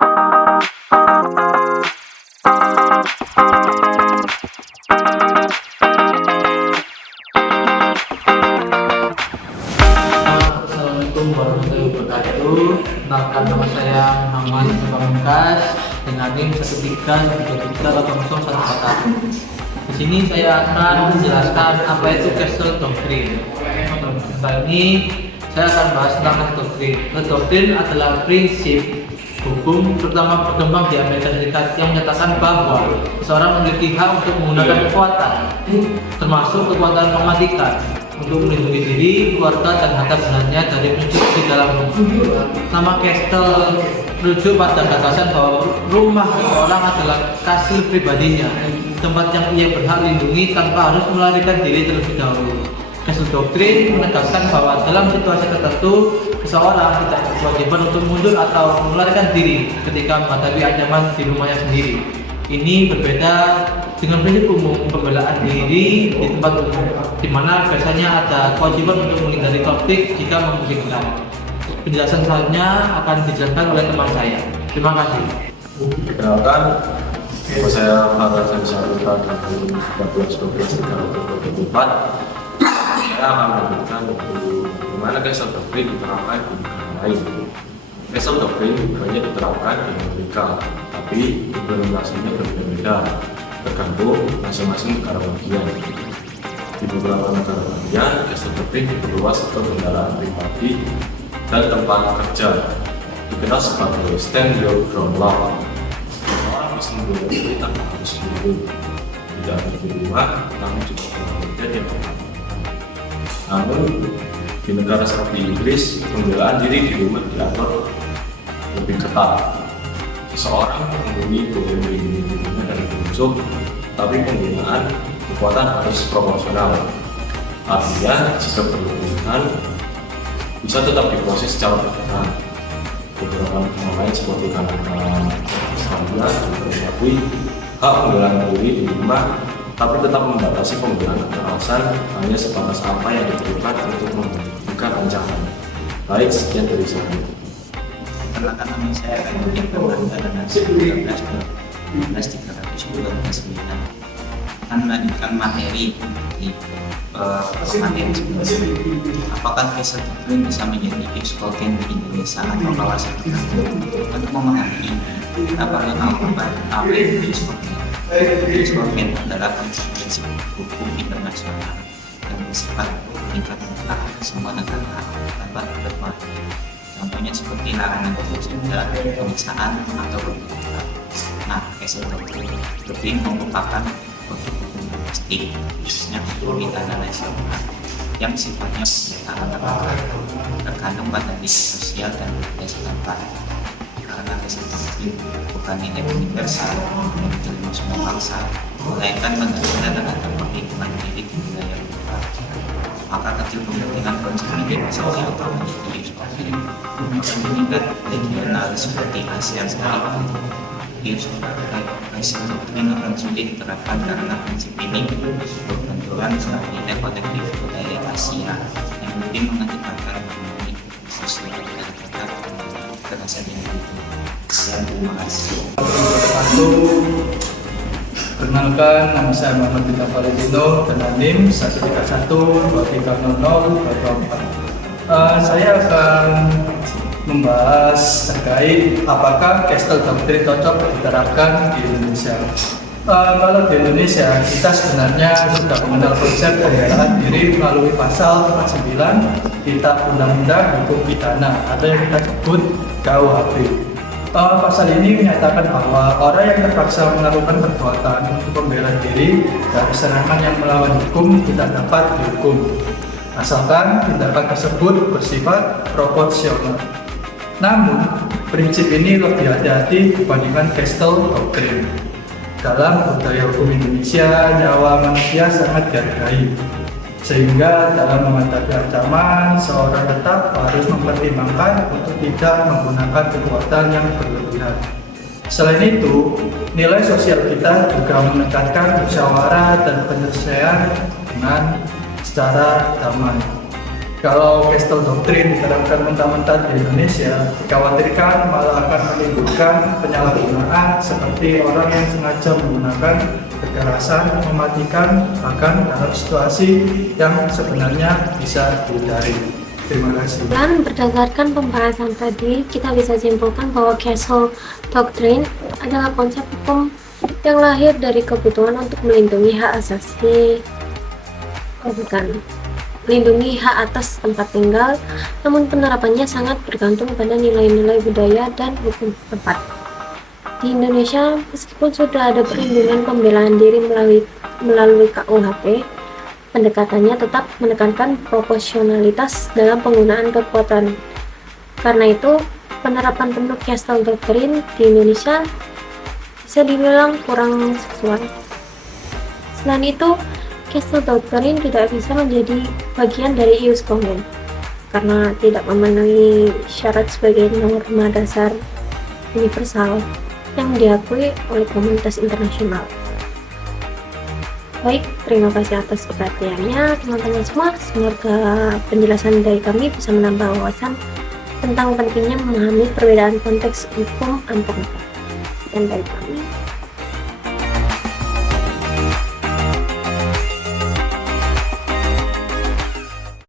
Assalamualaikum warahmatullahi wabarakatuh. Kenalkan, nama saya Muhammad Pamungkas dengan NIM 1333014. Di sini saya akan menjelaskan apa itu Castle Doctrine. Kali ini saya akan bahas tentang Castle Doctrine. Castle Doctrine adalah prinsip hukum terutama berkembang di Amerika Serikat yang menyatakan bahwa seseorang memiliki hak untuk menggunakan kekuatan, termasuk kekuatan mematikan, untuk melindungi diri, keluarga, dan harta bendanya dari prinsip di dalam hukum. Nama Castle merujuk pada gagasan bahwa rumah seseorang adalah kastil pribadinya, tempat yang ia berhak lindungi tanpa harus melarikan diri terlebih dahulu. Castle Doctrine menegaskan bahwa dalam situasi tertentu seseorang tidak berkewajiban untuk mundur atau melarikan diri ketika menghadapi ancaman di rumahnya sendiri. Ini berbeda dengan prinsip umum pembelaan diri di tempat umum, di mana biasanya ada kewajiban untuk menghindari konflik jika memungkinkan. Penjelasan selanjutnya akan dijelaskan oleh teman saya. Terima kasih. Perkenalkan, nama saya Farah Syarifah tahun 13-12-13-24. Saya akan memberikan bagaimana Castle Doctrine diterapkan di negara lain. Castle Doctrine banyak diterapkan di Amerika, tapi implementasinya berbeda-beda tergantung masing-masing negara bagian. Di beberapa negara bagian, Castle Doctrine diperluas ke kendaraan pribadi dan tempat kerja, dikenal sebagai stand your ground law. Seseorang bisa membela diri tanpa harus mundur, tidak hanya di rumah, namun juga bekerja di tempat. Namun di negara seperti Inggris, pembelaan diri di rumah diatur lebih ketat. Seseorang penghuni boleh melindungi dirinya dari musuh, tapi penggunaan kekuatan harus proporsional. Artinya, jika berlebihan bisa tetap diproses secara berkenan. Beberapa negara lain seperti Kanada, Australia juga mengakui hak pembelaan diri di rumah, tapi tetap membatasi pembelaan kekerasan hanya sebatas apa yang diperlukan untuk menghentikan ancaman. Baik, sekian dari saya. Perkenalkan, nama saya Rani Fernanda dengan 19-13-19 akan melanjutkan materi di materi sebelumnya. Apakah Castle Doctrine bisa menjadi ekskulken di Indonesia atau kawasan tertentu? Untuk memahami ini, kita perlu tahu apa itu ekskulken. Ekskulken adalah prinsip hukum internasional yang bersifat tingkat mutlak semua negara tanpa terkecuali. Contohnya seperti larangan bersenda, penyiksaan, atau pembunuhan. Nah, Castle Doctrine merupakan produk hukum domestik, khususnya hukum pidana nasional, yang sifatnya pembelaan negara, tergantung pada risiko sosial dan budaya setempat. Karena Castle Doctrine bukan nilai universal yang diterima semua bangsa, melainkan pentingnya terhadap perlindungan diri di wilayah lokal. Maka kecil kemungkinan konsep ini bisa diatur menjadi ekskulken meningkat regional seperti ASEAN sekalipun. Castle Doctrine akan sulit diterapkan karena prinsip ini berbenturan dengan nilai kolektif budaya Asia yang mungkin mengakibatkan harmoni sosial dan tetap kekerasan individu. Sekian, terima kasih. Perkenalkan, nama saya Muhammad Bita Valentino dengan NIM 131230024. Saya akan membahas terkait apakah Castle Doctrine cocok diterapkan di Indonesia. Kalau di Indonesia, kita sebenarnya sudah mengenal konsep pembelaan diri melalui pasal 49 Kitab Undang-Undang Hukum Pidana atau yang kita sebut KUHP. Pasal ini menyatakan bahwa orang yang terpaksa melakukan perbuatan untuk membela diri dari serangan yang melawan hukum tidak dapat dihukum, asalkan tindakan tersebut bersifat proporsional. Namun, prinsip ini lebih hati-hati dibandingkan Castle Doctrine. Dalam budaya hukum Indonesia, nyawa manusia sangat dihargai, sehingga dalam menghadapi ancaman, seorang tetap harus mempertimbangkan untuk tidak menggunakan kekuatan yang berlebihan. Selain itu, nilai sosial kita juga menekankan musyawarah dan penyelesaian dengan secara damai. Kalau Castle Doctrine diterapkan mentah-mentah di Indonesia, dikhawatirkan malah akan menimbulkan penyalahgunaan seperti orang yang sengaja menggunakan kekerasan, mematikan, bahkan dalam situasi yang sebenarnya bisa dihindari. Terima kasih. Dan berdasarkan pembahasan tadi, kita bisa simpulkan bahwa Castle Doctrine adalah konsep hukum yang lahir dari kebutuhan untuk melindungi hak asasi, melindungi hak atas tempat tinggal, namun penerapannya sangat bergantung pada nilai-nilai budaya dan hukum tempat. Di Indonesia, meskipun sudah ada perlindungan pembelaan diri melalui KUHP, pendekatannya tetap menekankan proporsionalitas dalam penggunaan kekuatan. Karena itu, penerapan penuh Castle Doctrine di Indonesia bisa dibilang kurang sesuai. Selain itu, Castle Doctrine tidak bisa menjadi bagian dari ius commune karena tidak memenuhi syarat sebagai norma dasar universal yang diakui oleh komunitas internasional. Baik, terima kasih atas perhatiannya teman-teman semua. Semoga penjelasan dari kami bisa menambah wawasan tentang pentingnya memahami perbedaan konteks hukum antar negara. Dan dari kami,